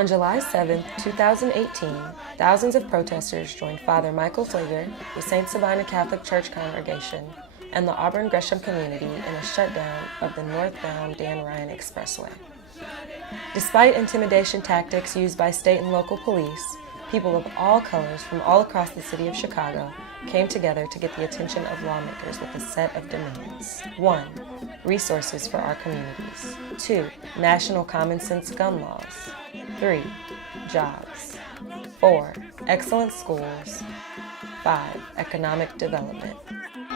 On July 7, 2018, thousands of protesters joined Father Michael Flager, the St. Sabina Catholic Church congregation, and the Auburn Gresham community in a shutdown of the northbound Dan Ryan Expressway. Despite intimidation tactics used by state and local police, people of all colors from all across the city of Chicago came together to get the attention of lawmakers with a set of demands. 1. Resources for our communities. 2. National common sense gun laws. 3. Jobs. 4. Excellent schools. 5. Economic development.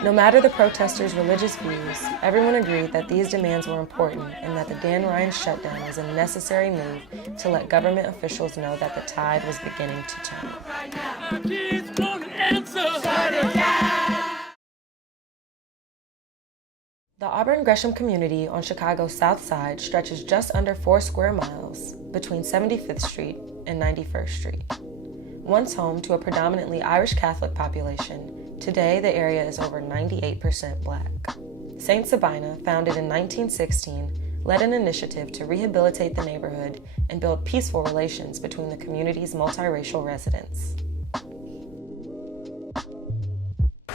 No matter the protesters' religious views, everyone agreed that these demands were important and that the Dan Ryan shutdown was a necessary move to let government officials know that the tide was beginning to turn. The Auburn Gresham community on Chicago's South Side stretches just under 4 square miles between 75th Street and 91st Street. Once home to a predominantly Irish Catholic population, today the area is over 98% Black. St. Sabina, founded in 1916, led an initiative to rehabilitate the neighborhood and build peaceful relations between the community's multiracial residents.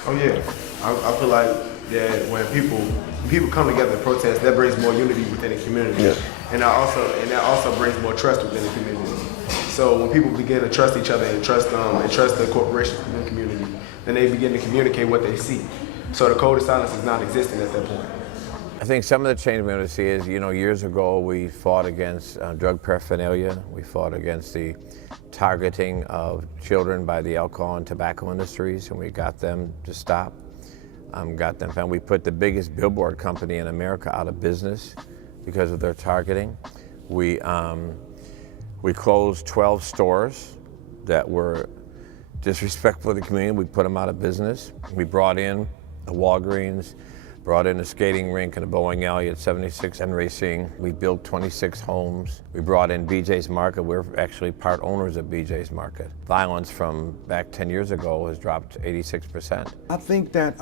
Oh yeah, I feel like that when people come together and protest, that brings more unity within the community, yeah. and that also brings more trust within the community. So when people begin to trust each other and trust the corporations within the community, then they begin to communicate what they see. So the code of silence is non-existent at that point. I think some of the change we're going to see is, years ago we fought against drug paraphernalia. We fought against the targeting of children by the alcohol and tobacco industries, and we got them to stop. We put the biggest billboard company in America out of business because of their targeting. We closed 12 stores that were disrespectful to the community. We put them out of business. We brought in a Walgreens, brought in a skating rink and a bowling alley at 76 and Racing. We built 26 homes. We brought in BJ's Market. We're actually part owners of BJ's Market. Violence from back 10 years ago has dropped 86%. I think that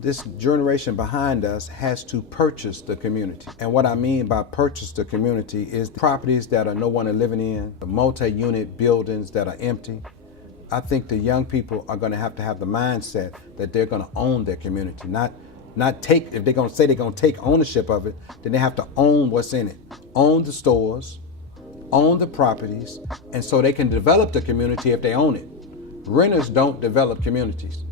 this generation behind us has to purchase the community. And what I mean by purchase the community is the properties that are no one is living in, the multi-unit buildings that are empty. I think the young people are going to have the mindset that they're going to own their community, not take, if they're going to say they're going to take ownership of it, then they have to own what's in it. Own the stores, own the properties, and so they can develop the community if they own it. Renters don't develop communities.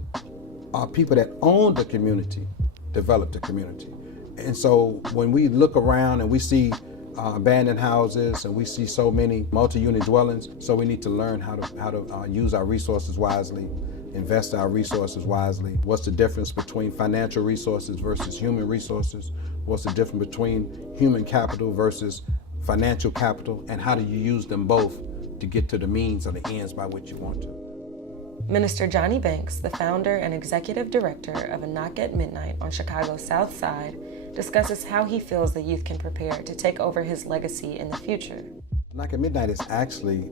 People that own the community develop the community. And so when we look around and we see abandoned houses and we see so many multi-unit dwellings, so we need to learn how to use our resources wisely, invest our resources wisely. What's the difference between financial resources versus human resources? What's the difference between human capital versus financial capital? And how do you use them both to get to the means or the ends by which you want to? Minister Johnny Banks, the founder and executive director of A Knock at Midnight on Chicago's South Side, discusses how he feels the youth can prepare to take over his legacy in the future. Knock at Midnight is actually,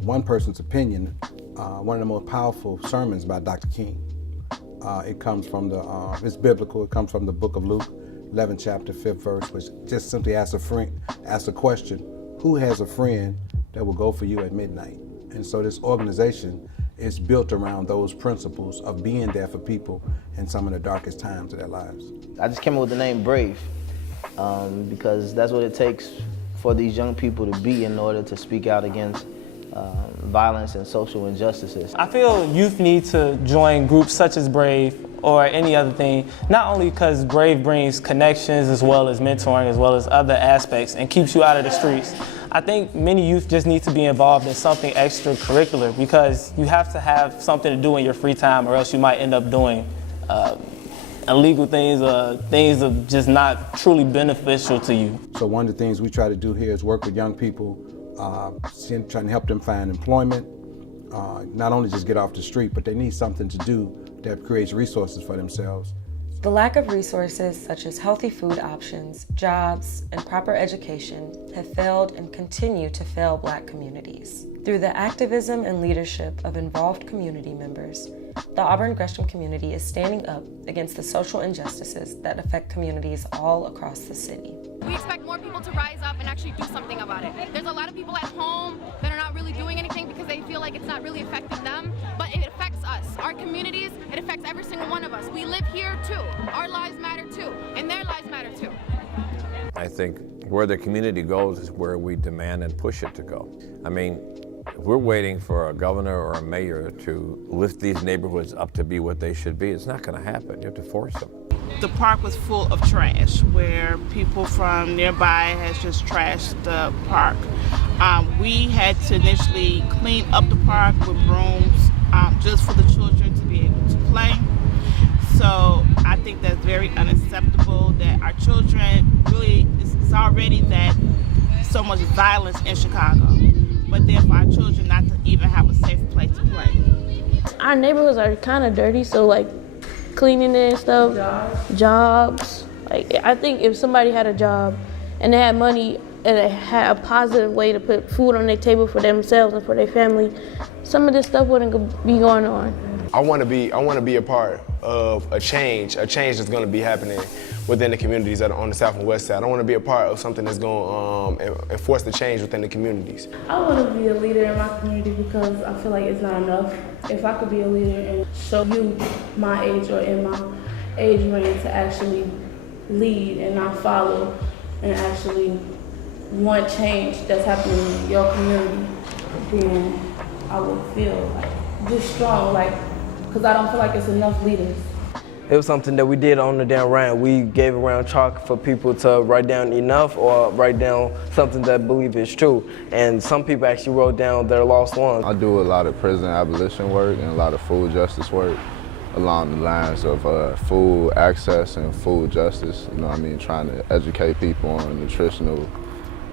one person's opinion, one of the most powerful sermons by Dr. King. It comes from it's biblical. It comes from the book of Luke, 11th chapter, 5th verse, which just simply asks a question, who has a friend that will go for you at midnight? And so this organization is built around those principles of being there for people in some of the darkest times of their lives. I just came up with the name Brave because that's what it takes for these young people to be in order to speak out against violence and social injustices. I feel youth need to join groups such as Brave or any other thing, not only because Brave brings connections as well as mentoring as well as other aspects and keeps you out of the streets. I think many youth just need to be involved in something extracurricular because you have to have something to do in your free time or else you might end up doing illegal things, things that are just not truly beneficial to you. So one of the things we try to do here is work with young people, trying to help them find employment, not only just get off the street, but they need something to do that creates resources for themselves. The lack of resources such as healthy food options, jobs, and proper education have failed and continue to fail Black communities. Through the activism and leadership of involved community members, The Auburn Gresham community is standing up against the social injustices that affect communities all across the city. We expect more people to rise up and actually do something about it. There's a lot of people at home that are not really doing anything because they feel like it's not really affecting them, but it affects us. Our communities, it affects every single one of us. We live here too. Our lives matter too, and their lives matter too. I think where the community goes is where we demand and push it to go. I mean, if we're waiting for a governor or a mayor to lift these neighborhoods up to be what they should be, it's not going to happen. You have to force them. The park was full of trash, where people from nearby has just trashed the park. We had to initially clean up the park with brooms just for the children to be able to play. So I think that's very unacceptable that our children really, it's already that so much violence in Chicago, but then for our children not to even have a safe place to play. Our neighborhoods are kind of dirty, so like cleaning it and stuff, jobs. Like I think if somebody had a job and they had money and they had a positive way to put food on their table for themselves and for their family, some of this stuff wouldn't be going on. I want to be a part of a change that's going to be happening within the communities that are on the South and West Side. I want to be a part of something that's going to enforce the change within the communities. I want to be a leader in my community because I feel like it's not enough. If I could be a leader and show you my age or in my age range to actually lead and not follow and actually want change that's happening in your community, then I will feel like just strong, like, because I don't feel like it's enough leaders. It was something that we did on the damn round. We gave around chalk for people to write down enough or write down something that believe is true. And some people actually wrote down their lost ones. I do a lot of prison abolition work and a lot of food justice work along the lines of food access and food justice. You know what I mean? Trying to educate people on nutritional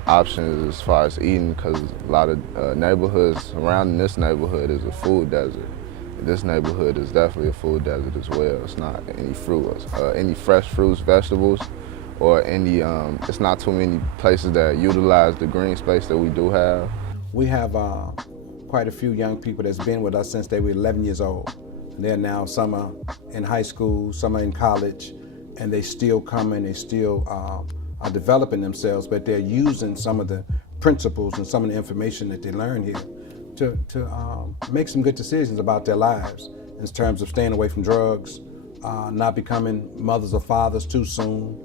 options as far as eating, because a lot of neighborhoods around this neighborhood is a food desert. This neighborhood is definitely a food desert as well. It's not any fruit, any fresh fruits, vegetables, or any, it's not too many places that utilize the green space that we do have. We have quite a few young people that's been with us since they were 11 years old. They're now, some are in high school, some are in college, and they still coming, they still are developing themselves, but they're using some of the principles and some of the information that they learn here to make some good decisions about their lives in terms of staying away from drugs, not becoming mothers or fathers too soon,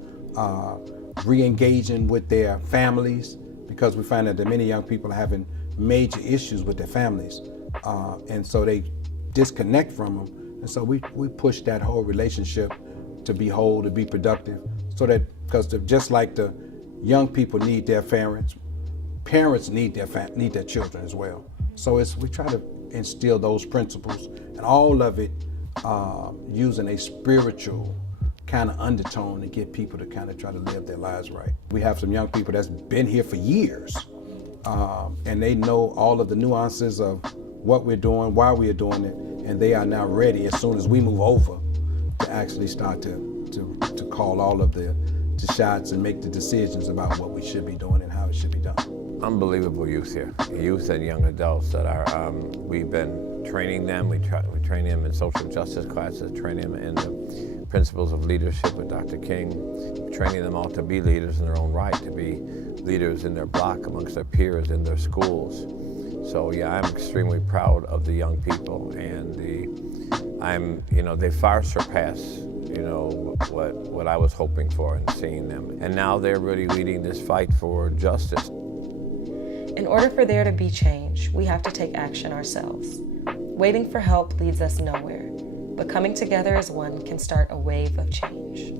re-engaging with their families, because we find that many young people are having major issues with their families, and so they disconnect from them. And so we push that whole relationship to be whole, to be productive, so that, because just like the young people need their parents, parents need their children as well. So we try to instill those principles, and all of it using a spiritual kind of undertone to get people to kind of try to live their lives right. We have some young people that's been here for years, and they know all of the nuances of what we're doing, why we are doing it, and they are now ready as soon as we move over to actually start to call all of the shots and make the decisions about what we should be doing and how it should be done. Unbelievable youth here, youth and young adults that are, we've been training them. We train them in social justice classes, train them in the principles of leadership with Dr. King, training them all to be leaders in their own right, to be leaders in their block, amongst their peers, in their schools. So yeah, I'm extremely proud of the young people, and they far surpass, what I was hoping for and seeing them. And now they're really leading this fight for justice. In order for there to be change, we have to take action ourselves. Waiting for help leads us nowhere, but coming together as one can start a wave of change.